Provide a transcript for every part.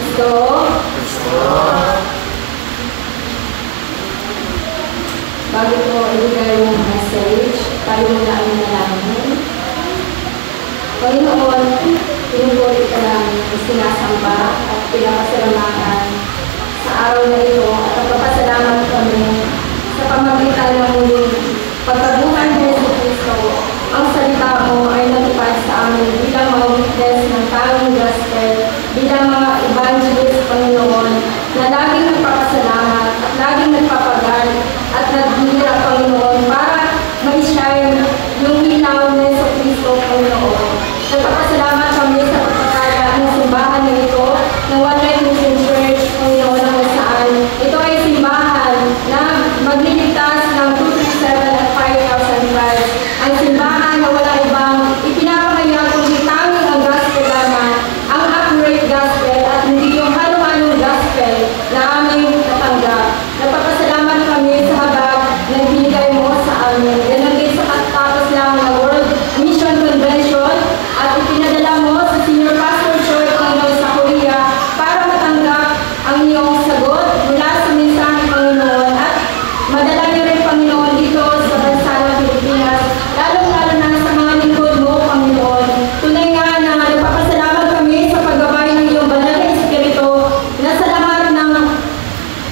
Kristo. Bago ko ibigay yung message, tayo muna ay manalangin. Panginoon, pinupuri ka namin, sinasamba at pinakasalamahan sa araw na ito at nagpapasalamat kami sa pamagitan ng muling pagkabuhan ni Jesus Kristo. Ang salita mo ay natupad sa amin bilang mga witness ng tanging gospel, bilang mga evangelist, Panginoon, na laging nagpapasalamat at laging nagpapagal at nagbihira, Panginoon, para ma-shine yung ilaw ni Jesus Kristo, Panginoon. Nagpapasalamat kami sa pagkakaya ng simbahan na ito, ng One Life Mission Church, Panginoon, na saan ito ay simbahan na magliligtas ng 237 at 5,000 lives. Ang simbahan na wala ibang ipinapahayag kundi tanging ang gospel naman, ang accurate gospel at hindi yung halo-halong gospel na aming natanggap. Nagpapasalamat kami sa habag na binigay mo sa amin. Yan ang din sa katapos lang ng World Mission Convention at ipinadala mo sa Senior Pastor Choi Panginoon sa Korea para matanggap ang iyong sagot mula sa mensahe, Panginoon, at madala niyo rin, Panginoon, dito sa bansa ng Pilipinas, lalong-lalo na sa mga lingkod mo, Panginoon. Tunay nga na nagpapasalamat kami sa paggabay ng iyong banal na Espiritu na sa lahat ng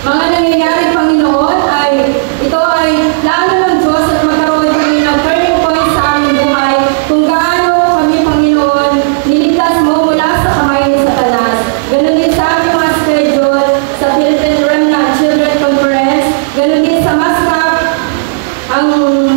mga nangyayari, Panginoon, ay ito ay plano ng Diyos at magkaroon kami ng turning point sa aming buhay kung gaano kami, Panginoon, niligtas mo mula sa kamay ni Satanas. Ganon din sa aming mga schedule sa Philippine Remnant Children Conference, ganon din sa MASCAP, ang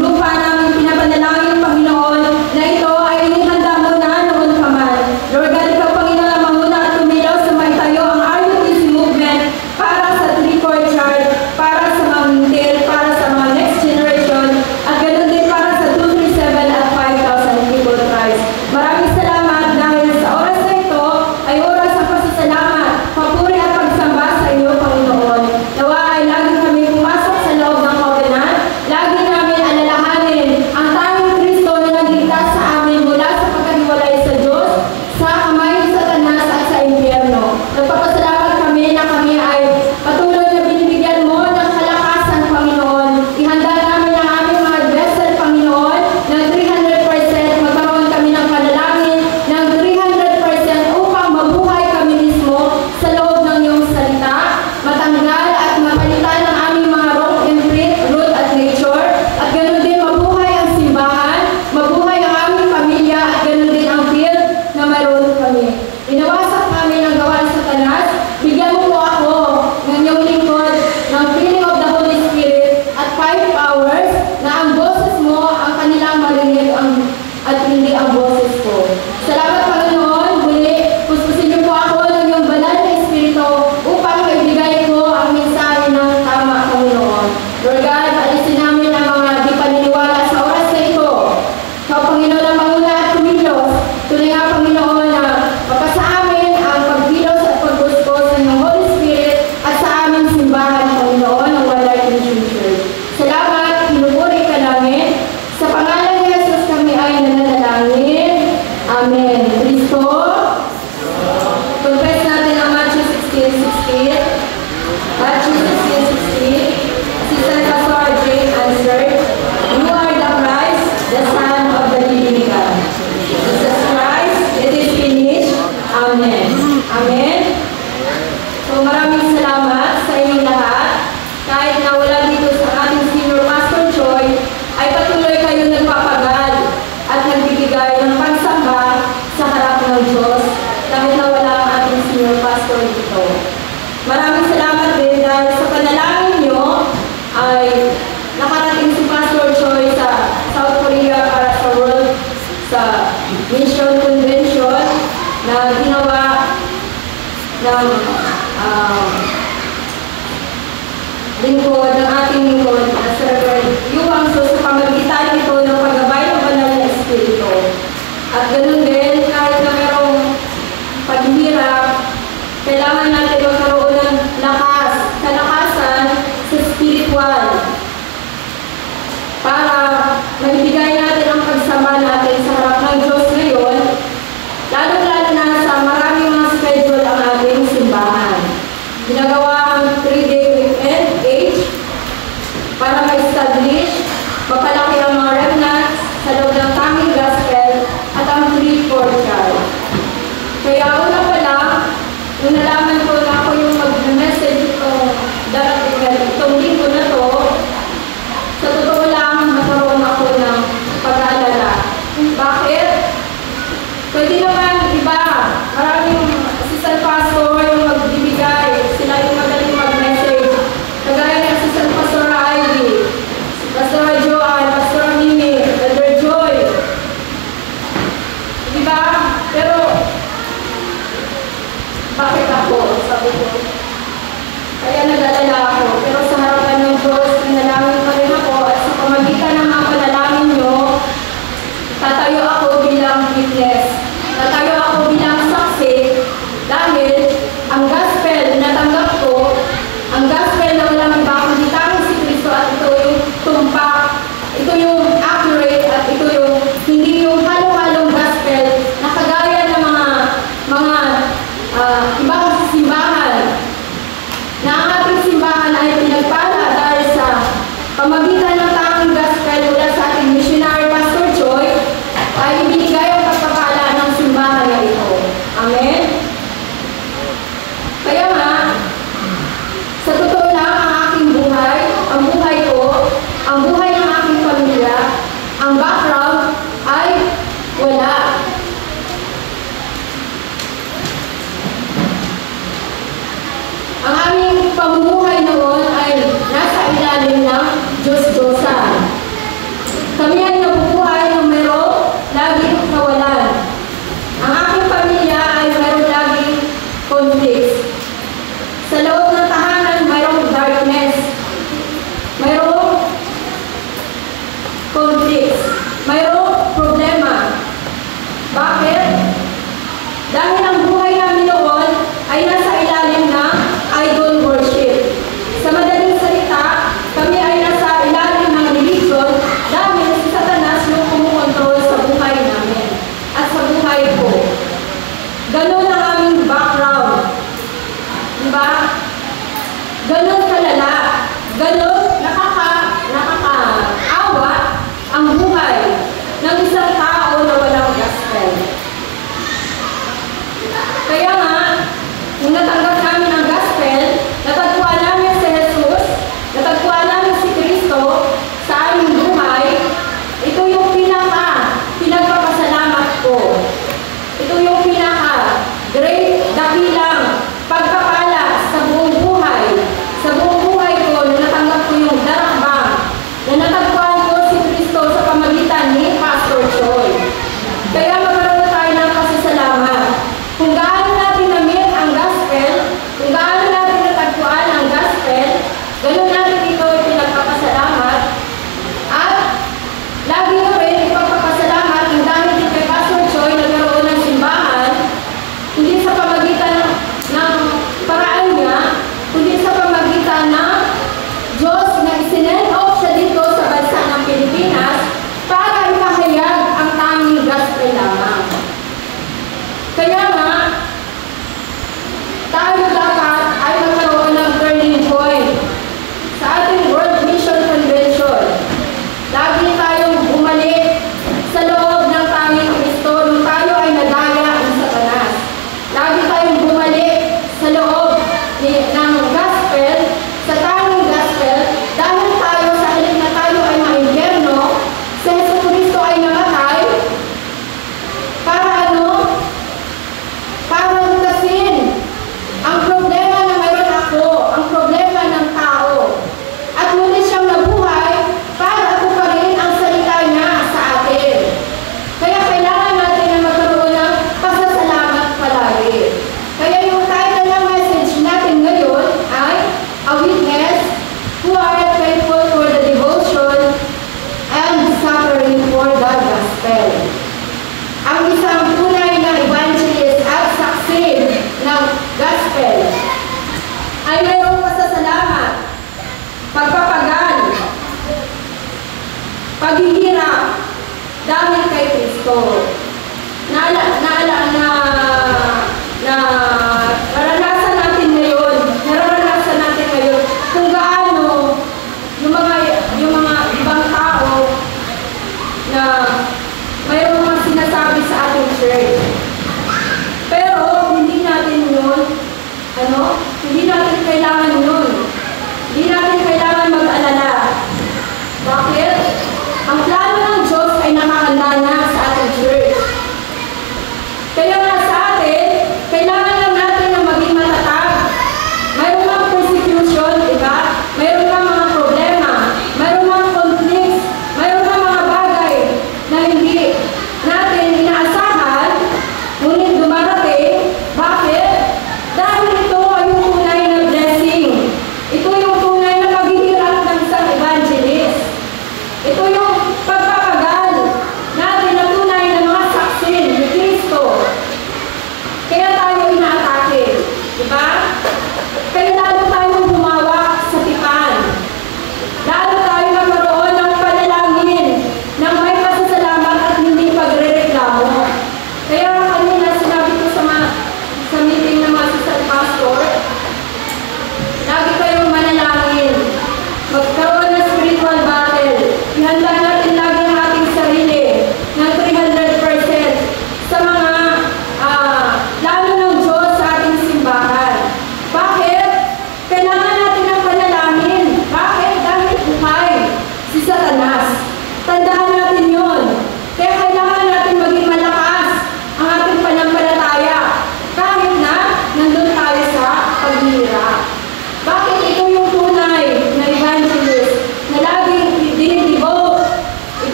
lupa namin pinapanalangin, Panginoon, na ito ay inihanda mo na noon pa man. Lord God, ikaw, Panginoon, ang manguna at tumilaw sa may tayo ang RUTC movement para sa 3-4 chart, para sa mga mintil, para sa mga next generation, at ganoon din para sa 237 at 5,000 people Christ. Maraming salamat dahil sa oras na ito ay oras ng pasasalamat, papuri at pagsamba sa iyo, Panginoon. Nawa ay lagi kami pumasok sa loob ng covenant, lagi namin alalahanin ang tanging Kristo na nagligtas sa amin mula sa pagkahiwalay sa Diyos, sa kamay ni Satanas at sa impyerno. Nagpapasalamat kami na kami ay patuloy na binibigyan mo ng kalakasan, Panginoon. Ihanda namin ang aming mga vessel, Panginoon, ng 300%. Magkaroon kami ng panalangin ng 300% upang mabuhay kami mismo sa loob ng iyong salita, matanggal at mapalitan ang aming mga wrong imprint, root at nature, at ganoon din mabuhay ang simbahan, mabuhay ang aming pamilya, at ganoon din ang field na mayroon kami. Inawasak kami ng gawa ng Satanas, bigyan mo po ako ng iyong lingkod ng feeling of the Holy Spirit at 5 powers na ang boses mo ang kanilang marinig at hindi ang boses ko. Salamat, Panginoon. Muli, puspusin niyo po ako ng iyong banal na Espiritu upang maibigay ko ang mensahe ng tama, Panginoon. Lord God, alisin namin ang mga di paniniwala sa oras na ito. Ikaw, Panginoon, ang manguna at kumilos. Tunay nga, Panginoon, na mapasa amin ang pagkilos at pagbuskos ng iyong Holy Spirit at sa aming simbahan, Panginoon, ng One Life Mission Church. Salamat, pinupuri ka namin. Sa pangalan ni Jesus kami ay nananalangin. Amen. Kristo. Confess natin ang Matthew 16:16. Matthew 16:16. Assistant Pastor Jake answered, "You are the Christ, the Son of the living God." Jesus Christ, it is finished. Amen. Amen. So maraming salamat sa inyong lahat. Kahit na wala dito sa ating Senior Pastor Choi, ay patuloy kayo nagpapagal at nagbibigay ng pagsamba sa harap ng Diyos kahit na wala ang ating Senior Pastor dito. Maraming salamat din dahil sa panalangin nyo ay nakarating si Pastor Choi sa South Korea para sa World sa Mission Convention na ginawa ng lingkod, ng ating lingkod na Sir Yuang So sa pamagitan nito ng paggabay ng banal na Espiritu. At ganoon din, kahit na mayroong paghihirap, kailangan natin magkaroon ng kalakasan sa spiritual para maibigay natin ang pagsama natin sa harap ng Diyos ngayon, lalo-lalo na sa maraming mga schedule ang ating simbahan. pamumuhay noon ay nasa ilalim ng Diyos-Diyosan. Kami ay nabubuhay ng mayroong laging kawalan. Ang aking pamilya ay mayroong laging conflicts. Sa loob ng tahanan, mayroong darkness. Mayroong conflicts. Mayroong problema. Bakit? Dahil ang buhay namin noon ay nasa ilalim ng idol worship. Sa madaling salita, kami ay nasa ilalim ng religion dahil si Satanas yung kumukontrol sa buhay namin at sa buhay ko. Ganon ang aming background. Diba? Ganon kalala. Ganon nakakaawa ang buhay ng isang tao na walang gospel. Kaya nga, nung natanggap namin ang gospel, natagpuan namin si Jesus, natagpuan namin si Kristo sa aming buhay, ito yung pinagpapasalamat ko. Ito yung great dakilang pagpapala sa buong buhay. Sa buong buhay ko, na natanggap ko yung darakbang, na natagpuan ko si Kristo sa pamagitan ni Pastor Choi. Kaya magkaroon na tayo ng pasasalamat. Kung gaano natin namit ang gospel,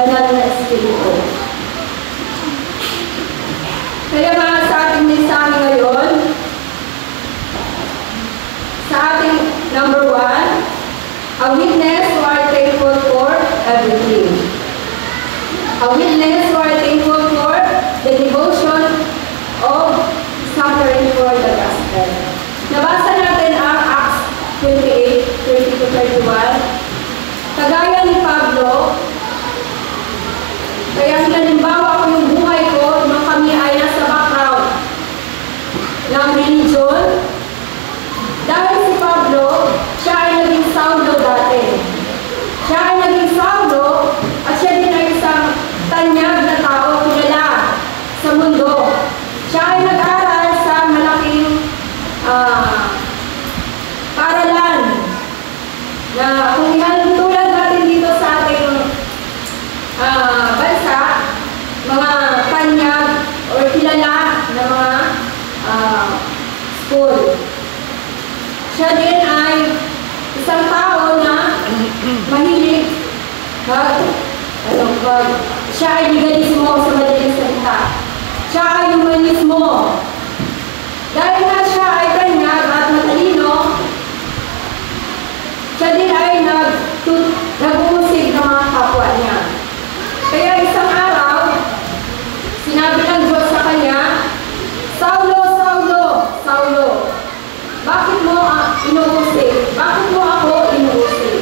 banal na espiritu. Kaya nga sa ating mensahe ngayon, sa ating number 1, a witness who are thankful for everything. A witness who are thankful for the devotion of suffering for the gospel. Nabasa natin ang Acts 28:20-31. Kagaya ni Pablo, kaya halimbawa ko yung buhay ko nung kami ay nasa background ng religion. Dahil si Pablo, siya ay naging Saulo dati. Siya ay naging Saulo at siya din ay isang tanyag na tao kilala sa mundo. Siya ay nag-aral sa malaking paralan na kung ihalintulad natin dito sa ating bansa, mga tanyag o kilala na mga school. Siya din ay isang tao na mahilig siya ay legalismo sa madaling salita. Siya ay humanismo. Dahil nga siya ay tanyag at matalino, siya din ay nag-uusig ng mga kapwa niya. Kaya isang araw, sinabi ng Diyos sa kanya, Saulo, Saulo, Saulo, bakit mo inuusig? Bakit mo ako inuusig?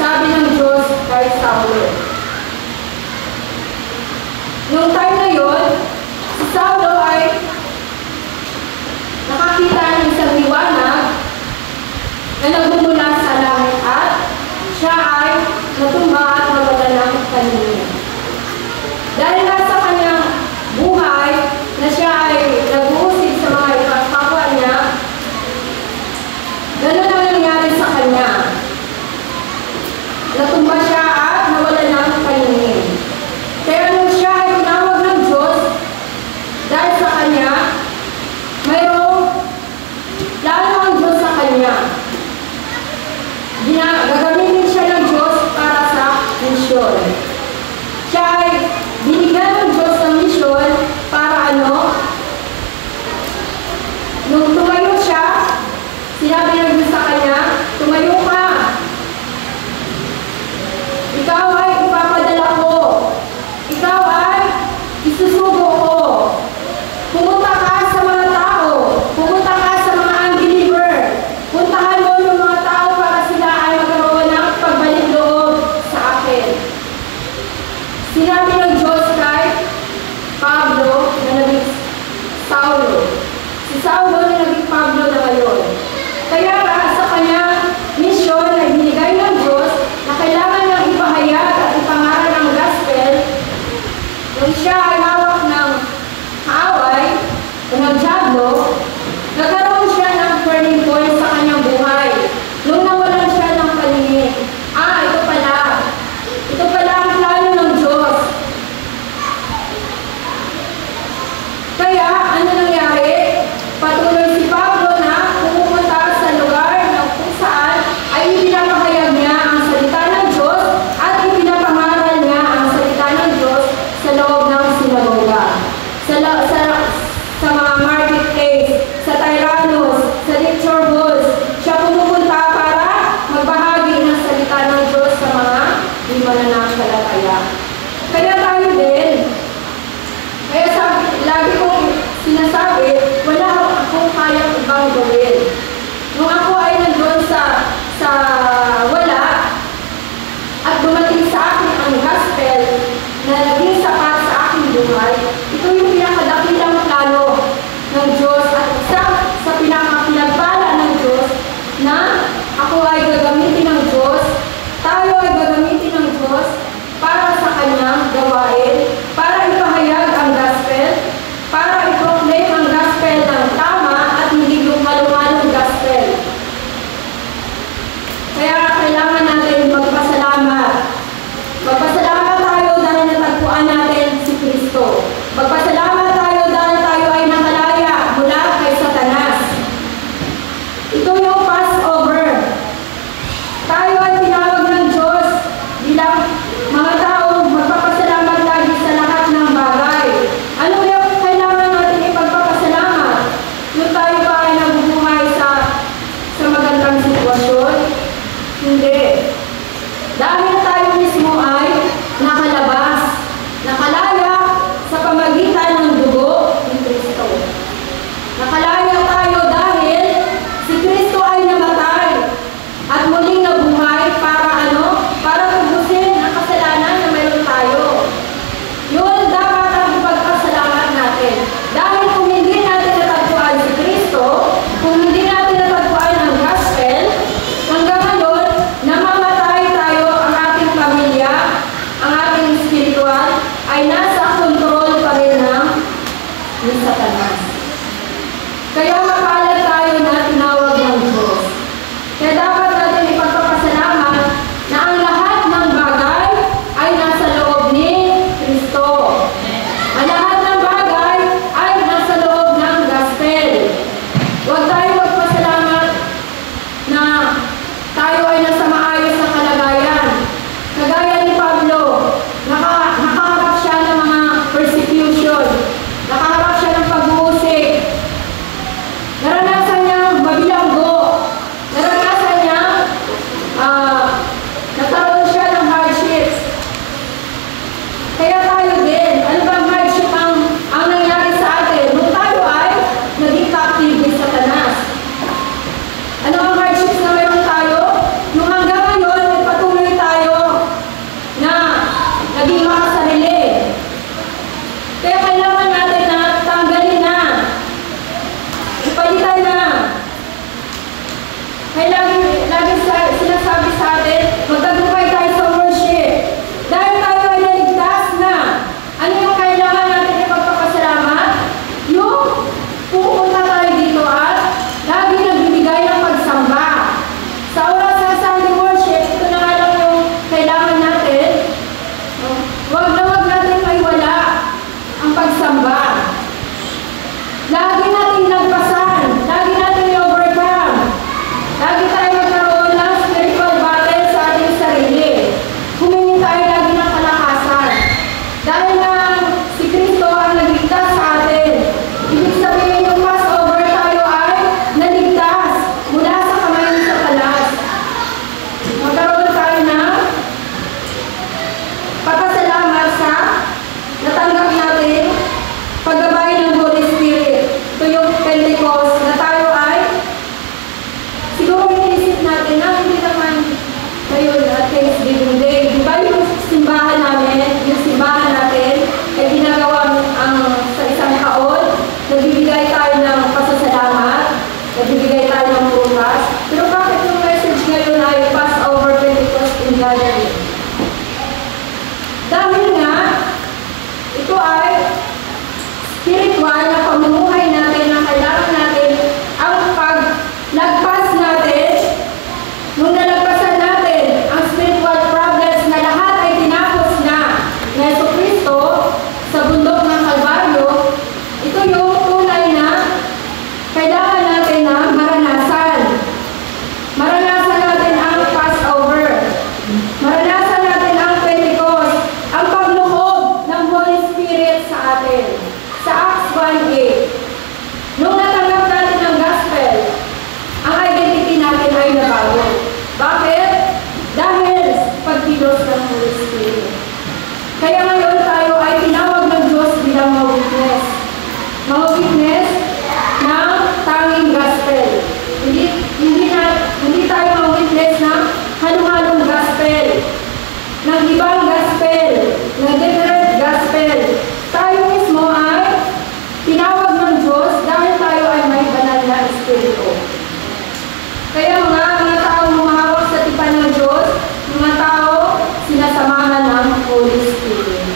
Sabi ng Diyos kay Saulo. Nung time na yun, si Saulo ay nakakita ng isang liwanag na nagmumula sa langit at siya ay natumba at nawala ng kanina. Dahil nga sa kanyang buhay na siya ay nag-uusig sa mga ibang kapwa niya, gano'n ang nangyari sa kanya. Natumba siya at nawala ng paningin. Kaya nung siya ay tinawag ng Diyos, dahil sa kanya, mayroong plano ang Diyos sa kanya. Gagamitin siya ng Diyos para sa misyon. Siya ay binigyan ng Diyos ng misyon para ano? Nung tumayo siya, sinabi ng Diyos sa kanya, Kaya lagi sinasabi sa atin, magtagumpay tayo sa worship. Dahil tayo ay naligtas na. Ano yung kailangan natin ipagpapasalamat? Yung pupunta tayo dito at lagi nagbibigay ng pagsamba. Sa oras ng Sunday worship, ito na nga lang yung kailangan natin. Huwag natin maiwala ang pagsamba. Lagi natin nagpasan. Lagi natin i-overcome. Lagi tayo magkaroon ng spiritual battle sa ating sarili. Humingi tayo lagi ng kalakasan. Dahil na si Kristo ang nagligtas sa atin. Ibig sabihin yung Passover tayo ay naligtas mula sa kamay ni Satanas. Magkaroon tayo ng pagpasalamat sa natanggap natin paggabay ng Holy Spirit. Ito yung Pentecost na tayo ay siguro inisip natin na hindi naman ngayon at Thanksgiving Day. Di ba yung simbahan namin, yung simbahan natin ay ginagawa sa isang taon, nagbibigay tayo ng pasasalamat, nagbibigay tayo ng prutas. Pero bakit yung message ngayon ay Passover, Pentecost, and Gathering? Dahil nga, ito ay spiritual na pamumuhay natin na kailangan natin ang paglagpas natin. Nung nalagpasan natin ang spiritual problems na lahat ay tinapos na ni Jesucristo sa bundok ng Kalbaryo, ito yung tunay na kailangan natin na maranasan. Maranasan natin ang Passover. Maranasan natin ang Pentecost, ang pagluhod ng Holy Spirit sa atin. Sa Acts 1:8, nung natanggap natin ang gospel, ang identity natin ay nabago. Bakit? Dahil pagkilos ng Holy Spirit. Kaya ngayon tayo ay tinawag ng Diyos bilang mga witness. Mga witness ng tanging gospel. Hindi tayo mga witness ng halo-halong gospel, ng ibang gospel, ng different gospel. Tayo mismo ay tinawag ng Diyos dahil tayo ay may banal na espiritu. Kaya mga taong humahawak sa tipan ng Diyos, mga tao sinasamahan ng Holy Spirit.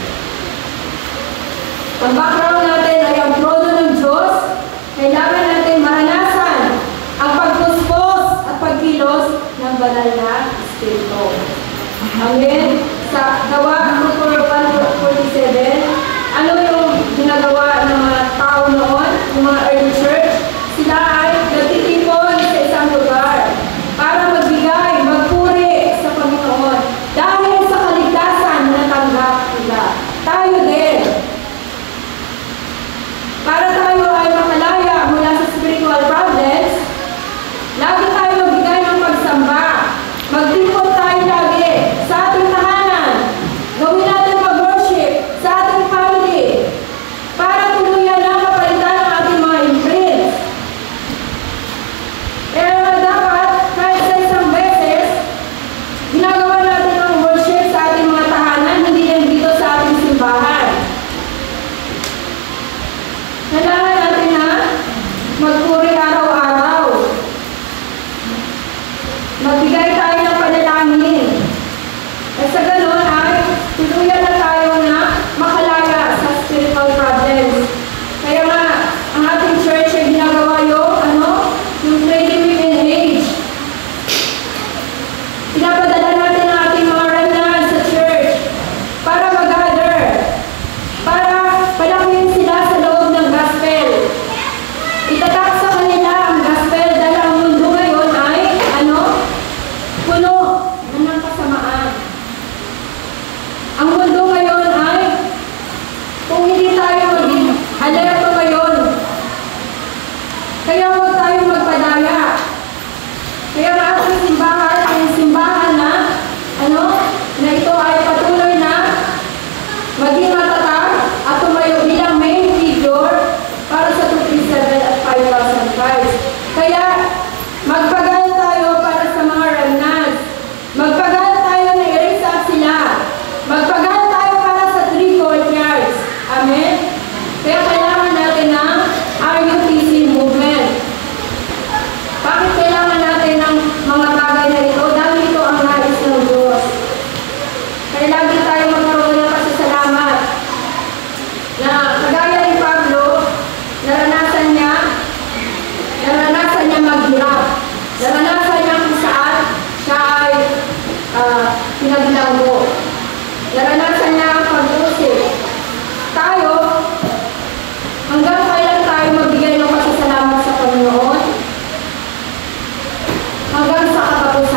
Ang background natin ay ang trono ng Diyos. Kailangan natin maranasan ang pagpuspos at pagkilos ng banal na espiritu. Amen. Sa Gawa 1:47, ano yung ginagawa ng mga tao noon, yung mga early church? Sila ay nagtitipon sa isang lugar para magbigay, magpuri sa Panginoon. Dahil sa kaligtasan na natanggap nila. Tayo din. Para tayo ay makalaya mula sa spiritual problems, lagi tayo magbigay ng pagsamba. Magtipon tayo lagi sa ating tahanan. Gawin natin mag-worship sa ating family para tuluyan na mapalitan ang ating mga imprints. Pero dapat, kahit sa isang beses, ginagawa natin ang worship sa ating mga tahanan, hindi lang dito sa ating simbahan. Kailangan natin na magpuri araw-araw. Magbigay tayo ng panalangin. At sa ganun ay tuluyan na tayo na makalaya sa spiritual problems. Kaya nga, ang ating church ay ginagawa yung Lady Women Age. Pinapadala natin ang ating mga remnants sa church para mag-gather, para palakuin sila sa loob ng gospel. Itatak sa kanila ang gospel dahil ang mundo ngayon ay puno ng kasamaan. Ang mundo ngayon ay, kung hindi tayo maging alerto ngayon, kaya huwag tayo magpadaya. Kaya ang ating simbahan ay simbahan na, na ito ay patuloy na maging matatag at tumayo bilang main figure para sa 237 at 5,000 Christ. Kaya magpagal tayo para sa mga remnants. Magpagal tayo na i-raise up sila. Magpagal tayo para sa 3 courtyards. Amen? Kaya kailangan natin ng RUTC movement. Bakit kailangan natin ng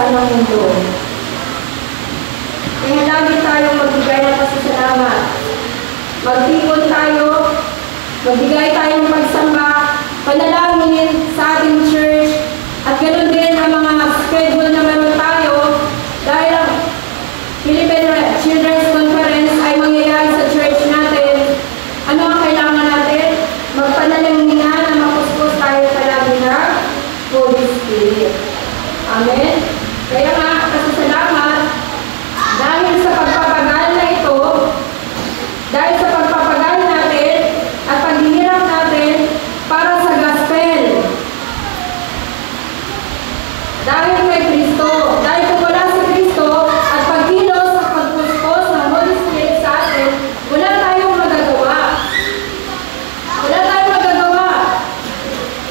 pamagitan ng mundo. Kaya lagi tayong magbigay ng pasasalamat. Magtipon tayo, magbigay tayo ng pagsamba, panalangin sa ating church, at ganoon din ang mga schedule na meron tayo dahil ang Philippine Children's Conference ay mangyayari sa church natin. Ano ang kailangan natin? Magpanalangin na mapuspos tayo palagi ng Holy Spirit. Amen? Kaya nga, pasasalamat dahil sa pagpapagal na ito, dahil sa pagpapagal natin at paghihirap natin para sa gospel. Dahil kay Kristo, dahil kung wala si Kristo at pagkilos at pagpuspos ng Holy Spirit sa atin, wala tayong magagawa. Wala tayong magagawa.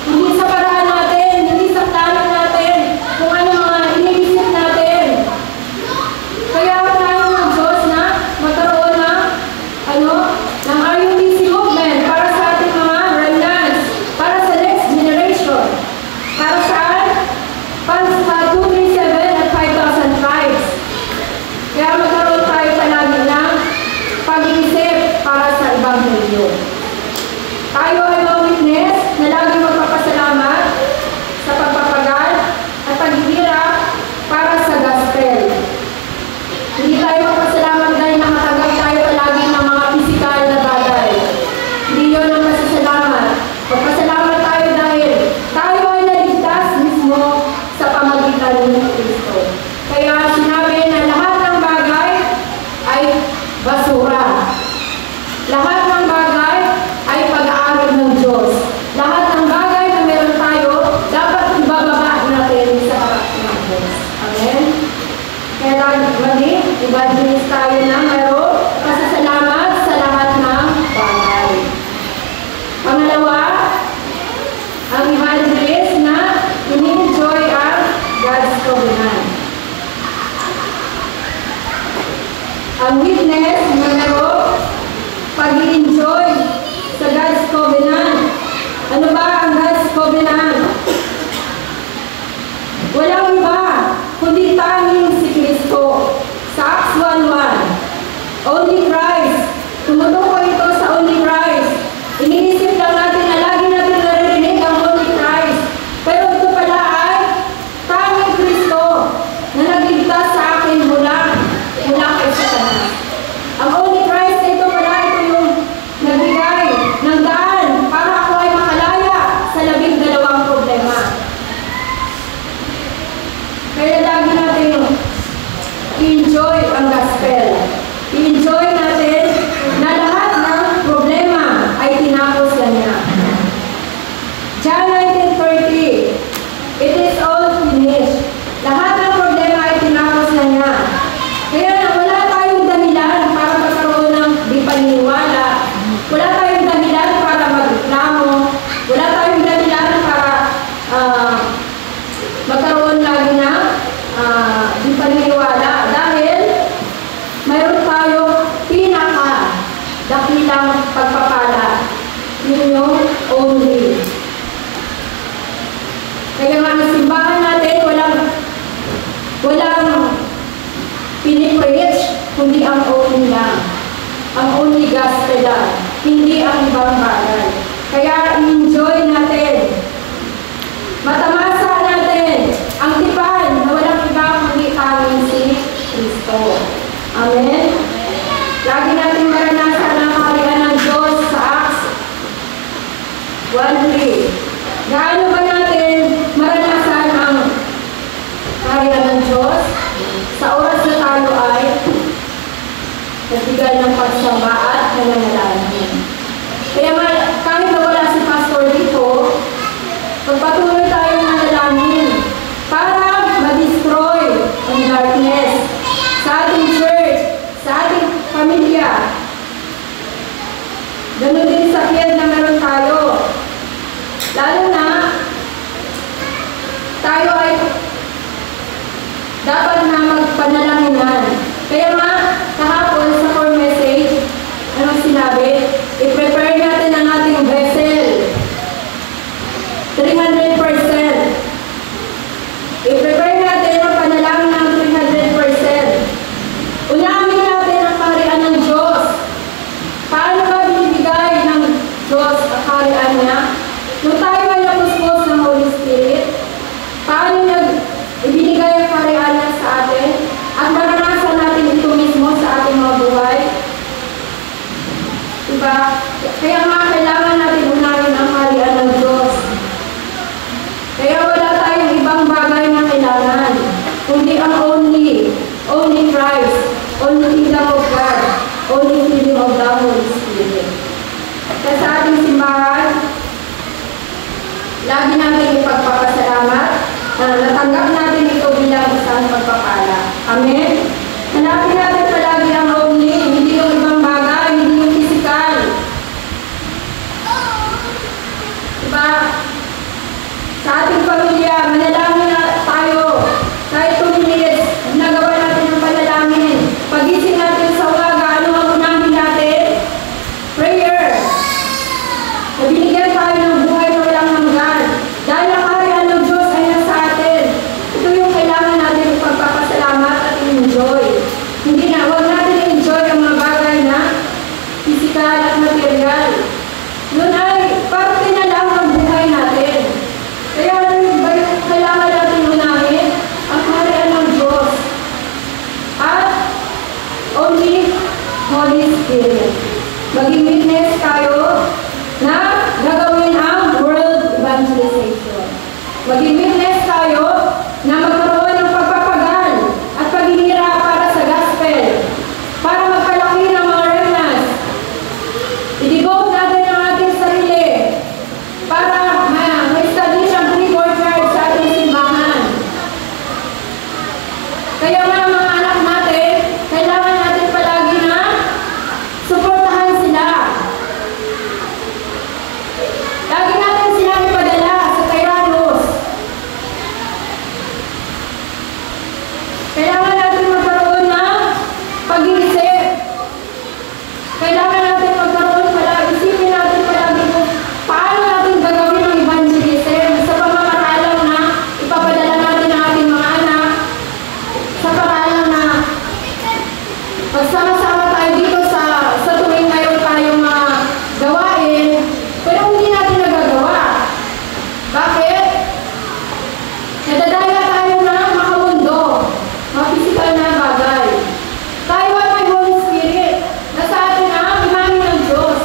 Hindi sa paraan natin, hindi sa plano natin, kung ano mga iniisip natin. Kaya tayo ng Diyos na magkaroon ng RUTC movement para sa ating mga remnants, para sa next generation, para saan? Para sa 237 at 5,005. Kaya magkaroon tayo palagi ng pag-iisip para sa ibang milyon. Tayo ay mga witness na lagi magpapasalamat sa pagpapagal at paghihirap para sa gospel. Hindi tayo magpasalamat dahil nakatagal tayo palagi ng mga pisikal na bagay. Hindi yun ang pasasalamat. Magpasalamat tayo dahil tayo ay naligtas mismo sa pamagitan ng Kristo. Kaya sinabi na lahat ng bagay ay basura. Lahat ng bagay ay pag-aaral ng Diyos. Lahat ng bagay na meron tayo, dapat ibababa natin sa harap ng Diyos. Amen? Kaya maging evangelist tayo na mayroon pasasalamat sa lahat ng bagay. Pangalawa, ang evangelist na ini-enjoy ang God's covenant. Ang witness na mayroon pag-i-enjoy sa God's covenant. Ano ba ang God's covenant? Walang iba, kundi tanging si Kristo. Sa Acts 1:1, only Christ. Tumutukoy ito sa only Christ. Iniisip lang natin na lagi natin naririnig ang only Christ. Pero ito pala ay tanging Kristo na nagligtas sa akin mula kay Satanas. Ang only Christ ito pala, ito yung nagbigay ng daan para ako ay makalaya sa 12 problema. Kaya lagi natin i-enjoy ang gospel. I-enjoy natin na lahat ng problema ay tinapos na niya. John 19:30, it is all finished. Lahat ng problema ay tinapos na niya. Kaya wala tayong dahilan para magkaroon ng di paniniwala. Wala tayong dahilan para magreklamo. Wala tayong dahilan para magkaroon lagi ng di paniniwala. Dahil mayroon tayo pinaka-dakilang pagpapala. Yun yung only. Kaya nga ang simbahan natin, walang pinipreach, kundi ang only lang. Ang only gospel lang. Hindi ang ibang bagay. Kaya enjoy natin. Matamasa natin ang tipan na walang ibang kundi tanging si Kristo. Amen? Lagi natin maranasan ang kaharian ng Diyos sa Acts 1:3. Gaano ba natin maranasan ang kaharian ng Diyos? Sa oras na tayo ay nagbigay ng pagsamba at nananalangin. Kaya kahit na wala si Pastor dito, pagpatuloy tayong manalangin para ma-destroy ang darkness sa ating church, sa ating pamilya. Ganun din sa field na meron tayo. Lalo na tayo ay dapat na magpanalanginan. Kaya nga, kahapon sa core message, anong sinabi? I-prepare natin ang ating vessel. 300%. I-prepare natin ang panalangin ibigay ang kaharian niya sa atin at maranasan natin ito mismo sa ating mga buhay. Diba? Kaya nga kailangan natin unahin ang kaharian ng Diyos. Kaya wala tayong ibang bagay na kailangan, kundi ang only Christ, only kingdom of God, only kingdom of the Holy Spirit. Kaya sa ating simbahan, lagi natin ipagpapasalamat na natanggap natin ito bilang isang pagpapala. Amen? Hanapin natin palagi ang only, hindi yung ibang bagay, hindi yung physical. Diba? Sa ating pamilya, manalangin na tayo. Kahit 2 minutes, nagawa natin ang panalangin. Pagising natin sa umaga, ano ang unahin natin? Prayer. Nabinigyan tayo ng buhay na walang hanggan. Dahil ang kaharian ng Diyos ay nasa atin. Ito yung kailangan natin ipagpapasalamat at i-enjoy. Huwag natin i-enjoy ang mga bagay na physical at material. Yun ay parte na lang ng buhay natin. Kaya kailangan natin unahin ang kaharian ng Diyos at only Holy Spirit. Maging witness tayo na gagawin ang world evangelization. Maging witness tayo na magkaroon ng pagpapagal at paghihirap para sa gospel, para magpalaki ng mga remnants. I-devote natin ang ating sarili para ma-establish ang pre-board church sa ating simbahan. Kaya mga anak natin, kailangan natin palagi na suportahan sila. Lagi natin silang ipadala sa Tyrannus. Kailangan natin magkaroon ng pag-iisip. Kailangan natin magkaroon palagi, isipin natin palagi kung paano natin gagawin ang evangelism sa pamamahalang na ipapadala natin ang ating mga anak, sa pamahalang na magsama-sama tayo dito sa tuwing mayroon tayong mga gawain, pero hindi natin nagagawa. Bakit? Nadadaya tayo ng makamundo, mga physical na bagay. Tayo ay may Holy Spirit na sa atin ang imahin ng Diyos.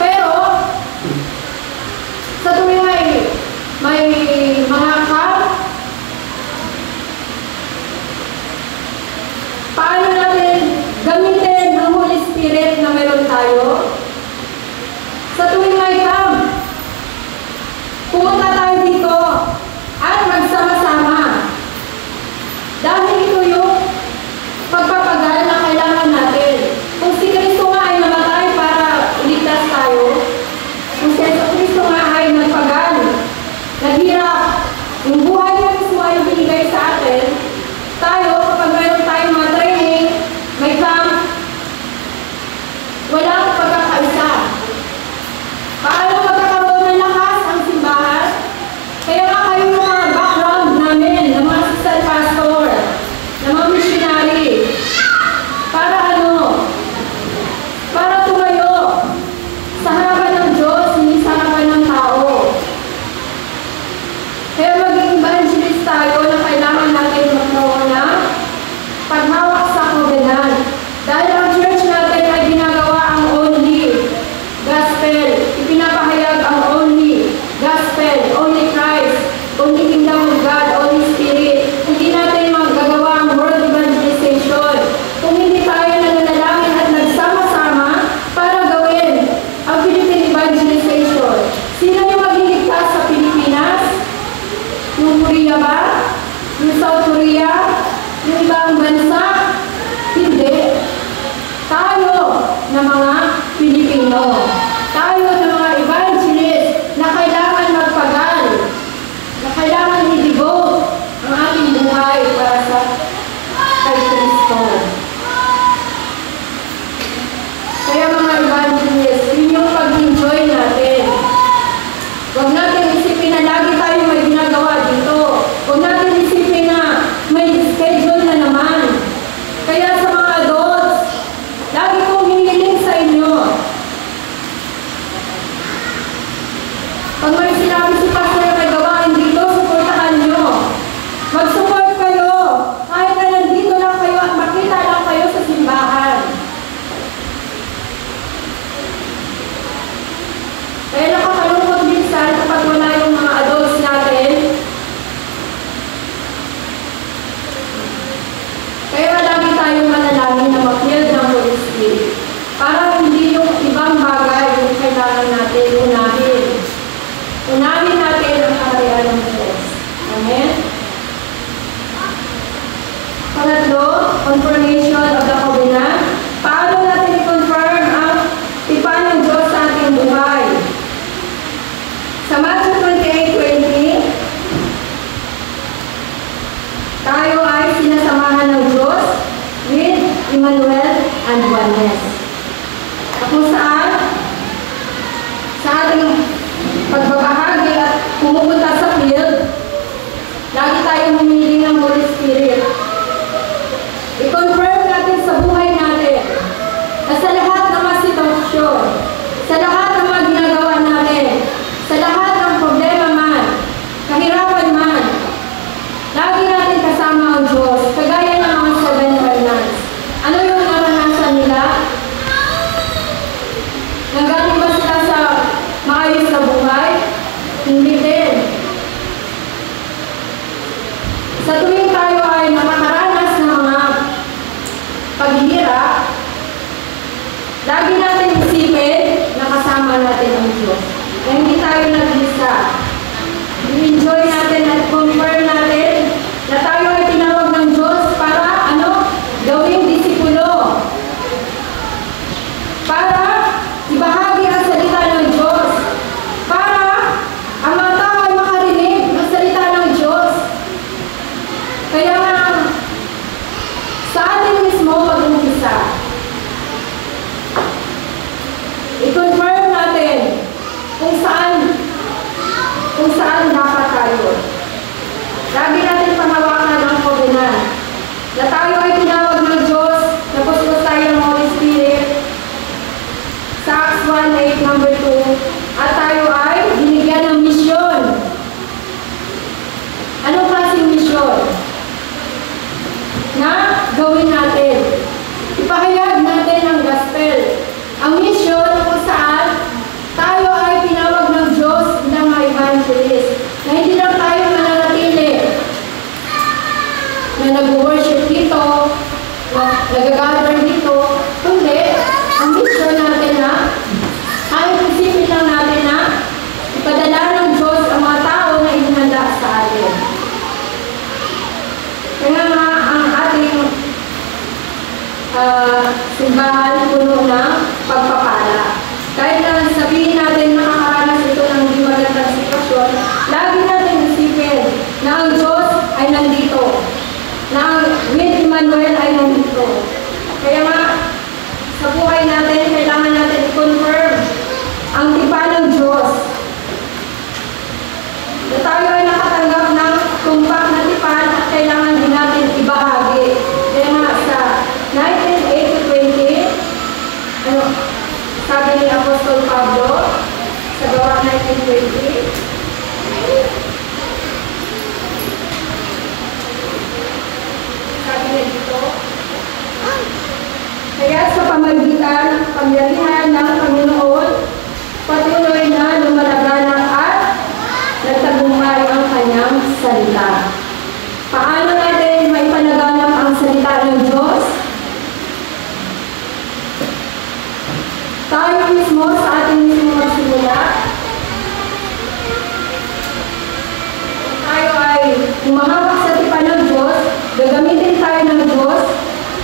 Pero, sa tuwing may mga paano natin gamitin ang Holy Spirit na meron tayo? Sa tuwing may camp, pumunta tayo dito at magsama-sama. Dahil ito yung pagpapagal na kailangan natin. Kung si Kristo nga ay namatay para iligtas tayo, kung si Kristo nga ay nagpagal, naghirap, yung buhay niya mismo ay binigay sa atin, tayo, kapag mayroon tayong mga training, may camp, walang pagkakaisa. Paano magkakaroon ng lakas ang simbahan? Kaya nga kayo yung mga background namin, ng mga assistant pastor, ng mga missionary. Para ano? Para tumayo sa harapan ng Diyos, hindi sa harapan ng tao. Kaya maging evangelist tayo na kailangan natin magkaroon ng paghawak sa covenant. Dahil ang church natin ay ginagawa ang only gospel. Ipinapahayag ang only gospel, only Christ, only kingdom of God, only Spirit. Hindi natin magagawa ang world evangelization kung hindi tayo nananalangin at nagsama-sama para gawin ang Philippine evangelization. Sino yung magliligtas sa Pilipinas? Yung Korea ba? Yung South Korea? Yung ibang bansa? Hindi. Tayo na mga Pilipino. Tayo na mga evangelist na kailangan magpagal, na kailangan i-devote ang ating buhay para sa kay Kristo. Kaya mga evangelist, yun yung pag-enjoy natin. Huwag natin isipin na lagi tayo may ginagawa dito. Huwag natin isipin na may schedule na naman. confirmation of the covenant. Paano natin i-confirm ang tipan ng Diyos sa ating buhay? Sa Matthew 28:20, tayo ay sinasamahan ng Diyos with Emmanuel and oneness. Kung saan, sa ating pagbabahagi at pumupunta sa field, lagi tayong humiling ng Holy Spirit. I-confirm natin sa buhay natin na sa lahat ng mga sitwasyon, sa lahat ng mga ginagawa natin, sa lahat ng problema man, kahirapan man, lagi natin kasama ang Diyos, kagaya ng mga 7 Hernans. Ano yung naranasan nila? Nanggaling ba sila sa maayos na buhay? Hindi din. Sa tuwing tayo ay nakakaranas ng mga paghihirap, lagi natin isipin na kasama natin ang Diyos. Na hindi tayo nag-isa. I-enjoy natin at confirm natin na tayo ay tinawag ng Diyos para gawing disipulo. Para ibahagi ang salita ng Diyos. Para ang mga tao ay makarinig ng salita ng Diyos. Kaya nga, sa atin mismo mag-umpisa, i-confirm natin kung saan dapat tayo. Lagi natin panghawakan ang covenant na tayo ay tinawag ng Diyos, napustos tayo ng Holy Spirit sa Acts 1:8 number 2, at tayo ay binigyan ng misyon. Anong klaseng misyon? Na gawin natin. Ipahayag natin ang gospel. Ang mission kung saan tayo ay tinawag ng Diyos bilang mga evangelist. Na hindi lang tayo mananatili na nag-worship dito, na nag-gather dito, kundi ang mission natin na ay isipin lang natin na ipadala ng Diyos ang mga tao na inihanda sa atin. Kaya nga ang ating simbahan puno ng pagpapala. Kahit na sabihin natin nakakaranas ito ng hindi magandang sitwasyon, lagi natin isipin na ang Diyos ay nandito. Na ang with Emmanuel ay nandito. Kaya nga, sa buhay natin, kailangan natin i-confirm ang tipan ng Diyos. Na tayo ay nakatanggap ng tumpak na tipan at kailangan din natin ibahagi. Kaya nga sa 19:8-20, sabi ni Apostol Pablo sa Gawa 19:20, sabi niya dito, kaya sa pamagitan ng pangyarihan ng Panginoon, patuloy na lumalaganap at nagtagumpay ang kanyang salita. Paano natin may panaganap ang salita ng Diyos? Tayo mismo sa ating mismo magsimula. Tayo ay humahawak sa tipan ng Diyos, gagamitin tayo ng Diyos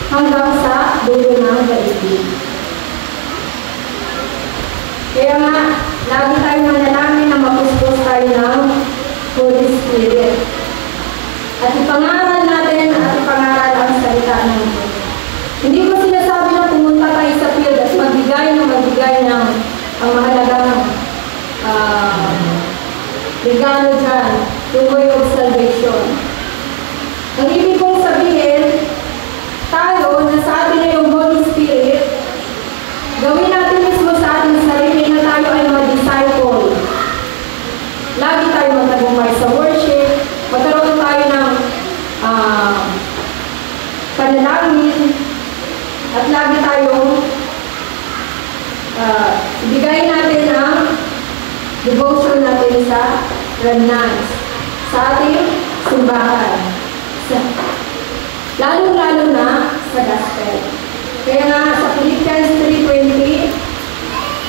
hanggang sa dulo ng daigdig. Kaya nga, lagi tayo manalangin na mapuspos tayo ng Holy Spirit. At ipangaral natin at ipangaral ang salita ng Diyos. Hindi ko sinasabi na pumunta tayo sa field at magbigay ng ang mahalagang regalo dyan, yung way of salvation. Ang ibig kong sabihin, tayo, na sa atin na yung Holy Spirit, gawin natin mismo sa ating sarili na tayo ay mga disciple. Lagi tayo magtagumpay sa worship, magkaroon tayo ng panalangin, at lagi tayong ibigay natin ang devotion natin sa remnants, sa ating simbahan. Lalo-lalo na sa gospel. Kaya nga sa Philippians 3:20,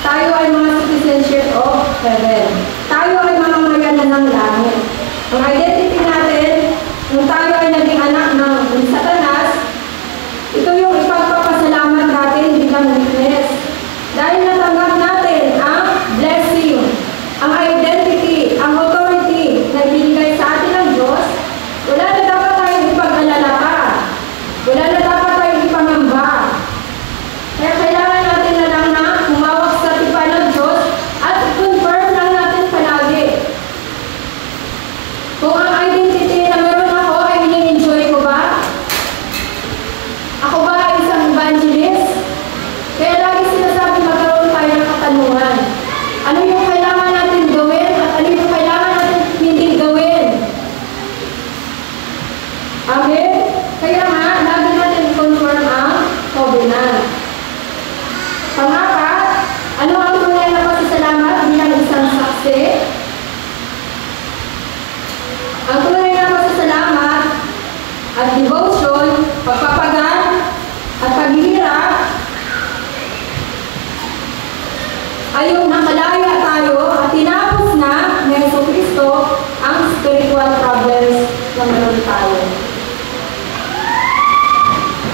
tayo ay mga citizenship of heaven. Tayo ay mga mayanan ng langit. Ang identity natin, nung tayo ay naging anak ng Satanas, Amen? Kaya nga, lagi natin i-confirm ang covenant. Pangapat, ano ang tunay na pasasalamat bilang isang saksi? Ang tunay na pasasalamat at devotion, pagpapagal, at paghihirap ay yung nakalaya tayo at tinapos na ni Jesucristo ang spiritual problems na meron tayo.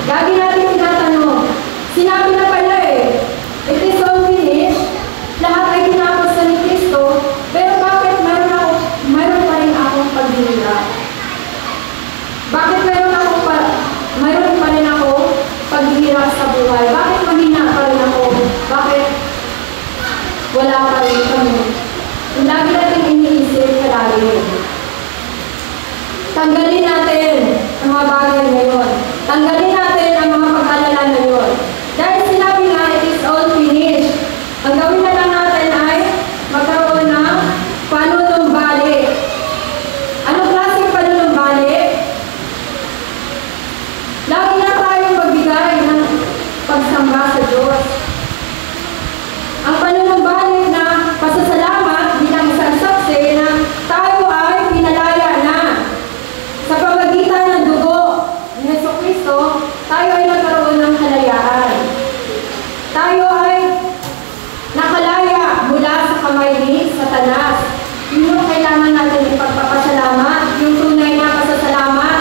Lagi natin tinatanong, sinabi na pala it is all finished, lahat ay tinapos na ni Kristo, pero bakit mayroon pa rin akong paghihirap? Bakit mayroon pa rin ako paghihirap sa buhay? Bakit mahina pa rin ako? Bakit wala pa rin kami? Kung lagi natin iniisip palagi, tanggalin natin ang mga bagay na yun. Tanggalin natin ang mga pag-alala na yun. Dahil sinabi nga, it is all finished. Ang gawin na lang natin ay magkaroon ng panunumbalik. Anong klaseng panunumbalik? Lagi na tayong magbigay ng pagsamba sa Diyos. Ang panunumbalik na pasasalamat bilang isang saksi na tayo ay pinalaya na sa pamagitan ng dugo ni Jesucristo, tayo ay nagkaroon ng kalayaan. Tayo ay nakalaya mula sa kamay ni Satanas. Yun yung kailangan natin ipagpapasalamat, yung tunay na pasasalamat,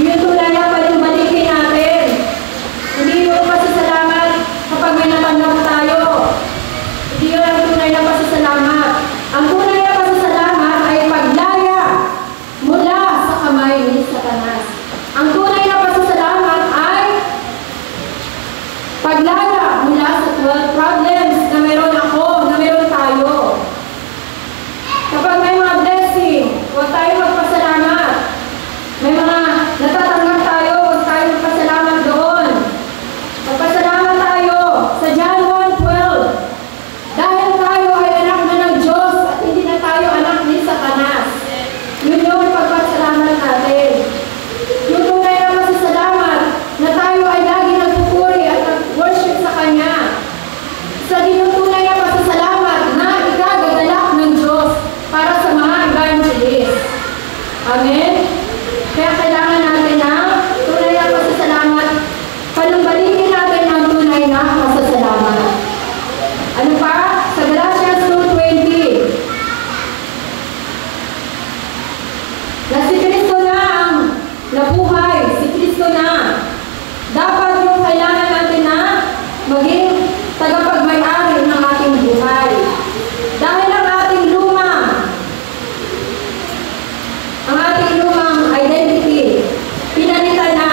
yung tunay na panumbalikin natin. Hindi yung pasasalamat kapag may natanggap tayo. Hindi yun ang tunay na pasasalamat. Ang tunay na pasasalamat ay paglaya mula sa kamay ni Satanas. Ang tunay na pasasalamat ay paglaya mula sa 12 problems na meron ako, na meron tayo. Kapag may mga blessing, huwag tayo magpasalamat. May mga natatanggap tayo, huwag tayo magpasalamat doon. Magpasalamat tayo sa John 1:12. Dahil tayo ay anak na ng Diyos at hindi na tayo anak ni Satanas. Yun yung pagpasalamat natin. Yung tunay na masasalamat na tayo ay lagi nagpupuri at nag-worship sa Kanya. Sa yung tunay na masasalamat na ikagagalak ng Diyos para sa mga evangelist. Amen? Kaya kailangan natin ng tunay na pasasalamat. Panumbalikin natin ang tunay na pasasalamat. Ano pa? Sa Galatians 2:20. Na si Kristo na ang nabuhay. Si Kristo na. Dapat yung kailangan natin na maging tagapagmay-ari ng ating buhay. Dahil ang ating lumang identity, pinalitan na.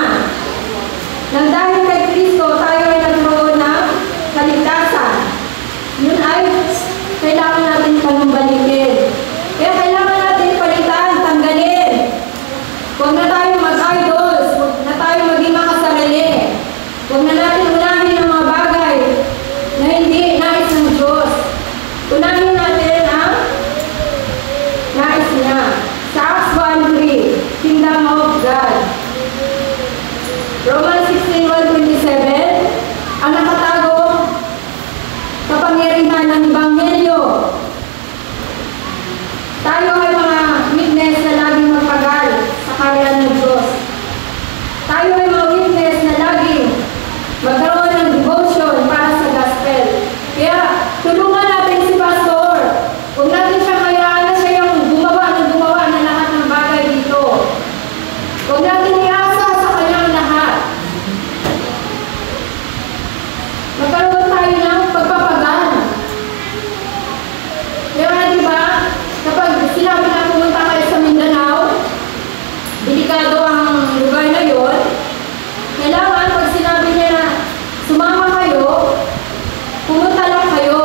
Nang dahil kay Kristo, tayo ay nagkaroon ng kaligtasan. Yun ay kailangan natin panumbalikin. Kaya kailangan natin palitan, tanggalin. Huwag na tayo mag-idols, huwag na tayo maging makasarili. Huwag na natin unahin ang mga bagay na hindi nais ng Diyos. Unahin natin ang nais niya. Sa Acts 1:3, Kingdom of God. Romans 16:1-27, ang nakatago kapangyarihan ng Ebanghelyo. Tayo ay mga witness na laging magpagal sa kaharian ng Diyos. Tayo ay mga witness na laging magkaroon ng devotion para sa gospel. Kaya tulungan natin si Pastor. Huwag natin siyang hayaan na siya yung gumawa ng lahat ng bagay dito. Huwag natin iasa sa kanyang lahat. Magkaroon tayo ng pagpapagal. Kaya nga diba, kapag sinabi na pumunta kayo sa Mindanao, delikado ang lugar na yun, kailangan pag sinabi niya na sumama kayo, pumunta lang kayo.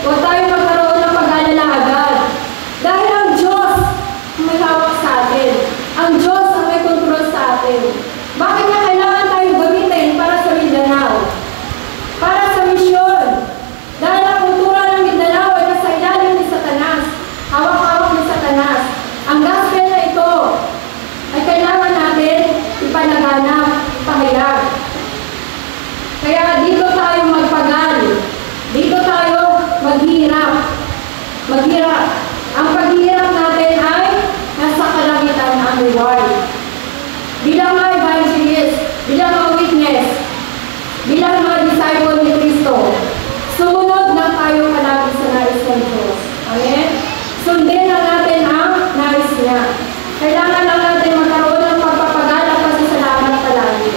Huwag tayo magkaroon ng pag-alala agad. Dahil ang Diyos ang may hawak sa atin. Ang Diyos ang may kontrol sa atin. Bakit nga kailangan tayong gamitin para sa Mindanao? Para sa misyon. Dahil ang kultura ng Mindanao ay nasa ilalim ni Satanas. Hawak-hawak ni Satanas. Ang gospel na ito reward. Bilang mga evangelist, bilang mga witness, bilang mga disciple ni Kristo, sumunod lang tayo palagi sa nais ng Diyos. Amen? Sundin lang natin ang nais niya. Kailangan lang natin magkaroon ng pagpapagal at pasasalamat palagi.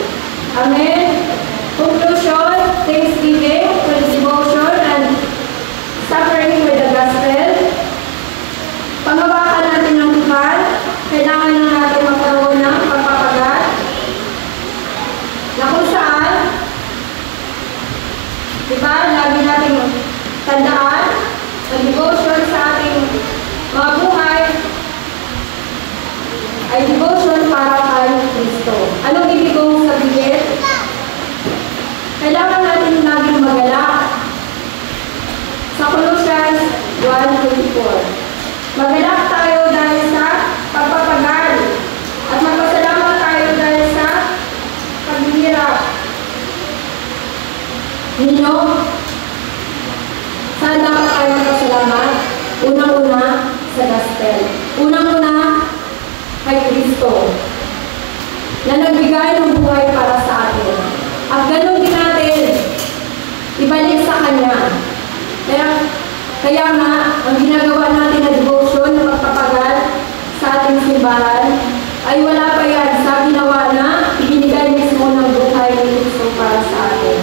Amen? Conclusion, thanksgiving for the devotion and suffering with the gospel. Panghawakan natin ng tipan. Kailangan lang natin magkaroon ng pagpapagal na kung saan, diba, lagi natin tandaan ang devotion sa ating mga buhay ay devotion para kay Kristo. Anong ibig kong sabihin? Kailangan natin laging magalak. Sa Colossians 1:24. Magalak tayo dahil sa pagpapagal at magpasalamat tayo dahil sa paghihirap ninyo. Saan dapat tayo magpasalamat? Unang-una sa gospel. Unang-una kay Kristo na nagbigay ng buhay para sa atin. At ganun din natin ibalik sa Kanya. Kaya nga, ang ginagawa natin na devotion na pagpapagal sa ating simbahan ay wala pa yan sa ginawa na ibinigay mismo ng buhay ni Kristo para sa atin.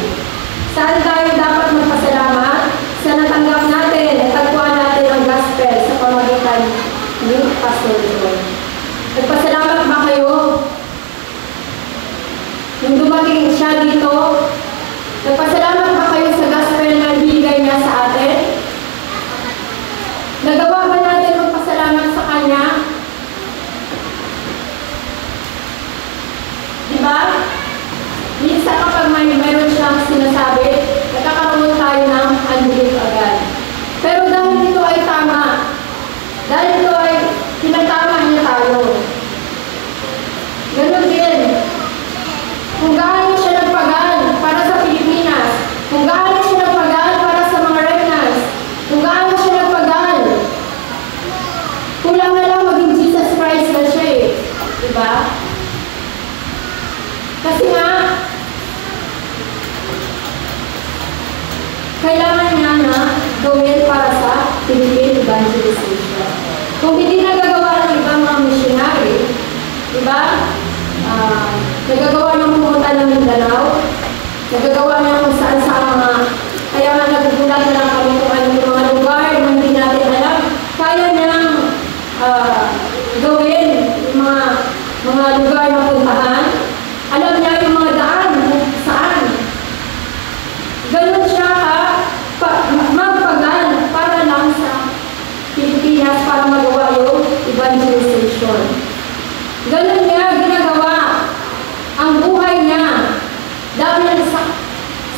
Saan tayo dapat magpasalamat? Sa natanggap natin, natagpuan natin ang gospel sa pamamagitan ni Pastor John. Nagpasalamat ba kayo? Nung dumating siya dito, nagpasalamat ba kayo sa gospel na ibinigay niya sa atin? Nagawa ba natin magpasalamat sa Kanya? Diba? Minsan kapag mayroon siyang sinasabi, nagkakaroon tayo ng unbelief agad. Pero dahil ito ay tama, dahil ito ay tinatama niya tayo. Ganun din. Kung gaano siya nagpagal para sa Pilipinas, kung gaano siya nagpagal para sa mga remnants, kung gaano siya nagpagal, kulang na lang maging Jesus Christ na siya eh. Diba? Kasi nga, kailangan niya na gawin para sa Philippine evangelization. Kung hindi nagagawa ng ibang mga missionary, diba? Nagagawa ng pumunta ng Mindanao, nagagawa niya kung saan sa mga, kaya nga nagugulat na lang kami kung ano yung mga lugar na hindi natin alam. Kaya niyang gawin yung mga lugar na puntahan. Alam niya yung mga daan kung saan. Ganun siya magpagal para lang sa Pilipinas para magawa yung evangelization. Ganun niya ginagawa ang buhay niya dahil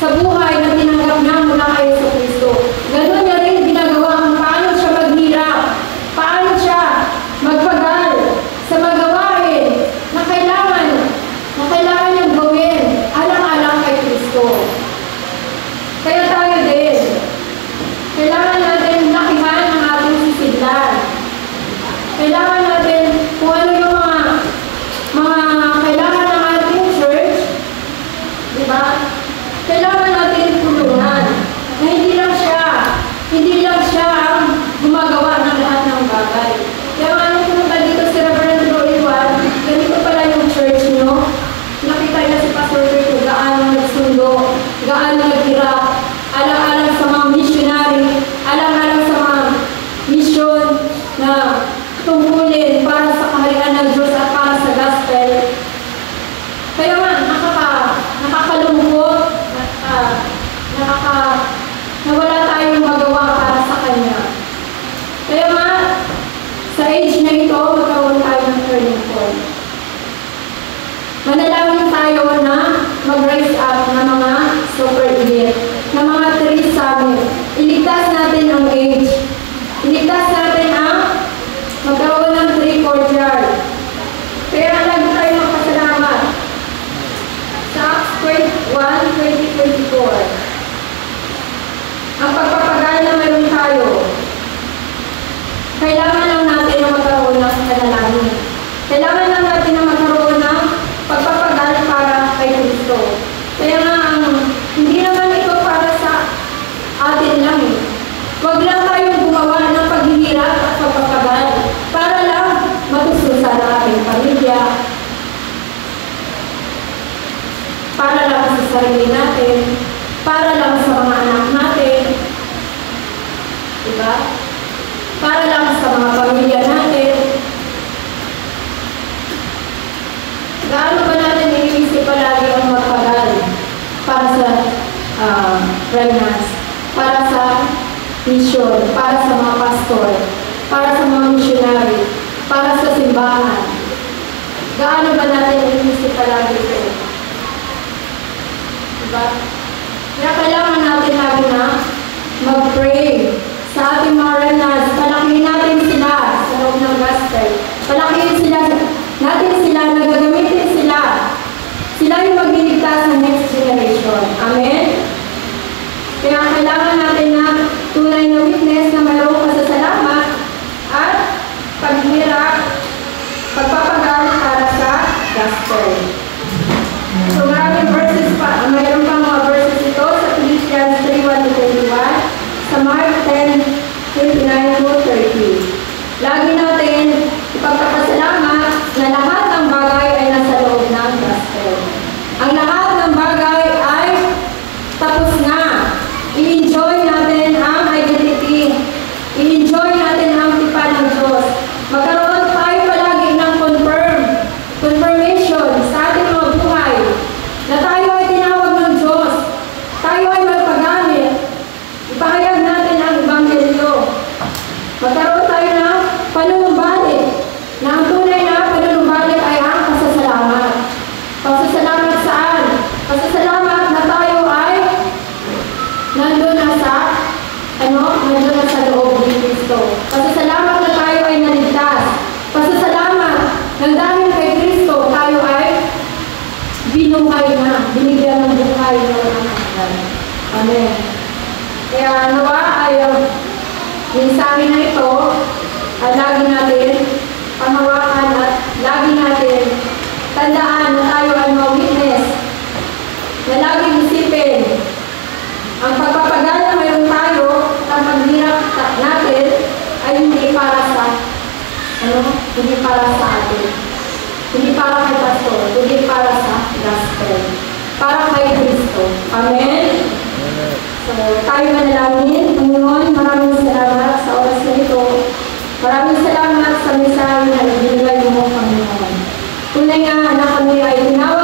sa buhay na tinanggap niya mula kay Kristo. Ganun niya rin ginagawa kung paano siya maghirap, paano siya magpagal sa magawain na kailangan niyang gawin alang-alang kay Kristo. Kaya tayo din, kailangan natin lakihan ang ating sisidlan. Kailangan natin kung ano yung mga kailangan ng ating church, di ba? Kailangan natin tulungan na hindi lang siya ang gumagawa ng lahat ng bagay. Kaya nga nung pumunta dito si Reverend Roy Juan, ganito pala yung church nyo. Nakita niya si Pastor Kurt gaano nagsundo, gaano naghirap, alang-alang sa mga missionary, alang-alang sa mga mission na tungkulin para sa kaharian ng Diyos at para sa gospel. Kaya nga, nakakalungkot, nawala tayong magawa para sa Kanya. Kaya nga, sa age na ito, magkaroon tayo ng turning point. Manalangin tayo na mag-rise up na mga super elite, na mga Therese Summit. Iligtas natin ang age. Iligtas natin ang magkaroon ng 3 courtyard. Kaya lagi tayo magpasalamat. Sa Acts 1:20-24. Ang pagpapagal na mayroon tayo, kailangan lang natin na magkaroon ng panalangin. Kailangan lang Renas para sa mission, para sa mga pastor, para sa mga missionary, para sa simbahan. Gaano ba natin inisip palagi ito? Diba? Kaya kailangan natin lagi na mag-pray sa ating mga Renas. Palakihin natin sila sa loob ng gospel. Palakihin sila, natin sila, nagagamitin sila. Sila yung magliligtas sa next generation. Amen? Kaya kailangan natin na tunay na witness na mayroong pasasalamat at paghirap, pagpapagal para sa gospel. So maraming verses pa, mayroon pang mga verses ito sa Philippians 3:1-21, sa Mark 10:29-30. Lagi natin ipagpapasalamat na lahat ng bagay ay nasa loob ng gospel. Ang lahat ng bagay ay tapos na. I-enjoy natin ang identity. I-enjoy natin ang tipan ng Diyos. Magkaroon tayo palagi ng confirmation sa ating mga buhay na tayo ay tinawag ng Diyos. Tayo ay magpagamit. Ipahayag natin ang Ebanghelyo. Magkaroon tayo ng panunumbalik na ang tunay na panunumbalik ay ang pasasalamat. Pasasalamat saan? Pasasalamat na tayo ay nandun na sa loob ni Kristo. Pasasalamat na tayo ay naligtas. Pasasalamat na dahil kay Kristo tayo ay binuhay na, binigyan ng buhay ng Anak. Amen. Kaya nawa ay mensahe na ito ay lagi natin panghawakan at lagi natin tandaan na tayo ay ma-witness na laging isipin ang pagpapagal na mayroon tayo at ang paghirap natin ay hindi para sa hindi para sa atin. Hindi para kay pastor, hindi para sa gospel. Para kay Kristo. Amen? So, tayo manalangin. Panginoon, maraming salamat sa oras na ito. Maraming salamat sa mensahe na ibinigay mo, Panginoon. Tunay nga na kami ay tinawag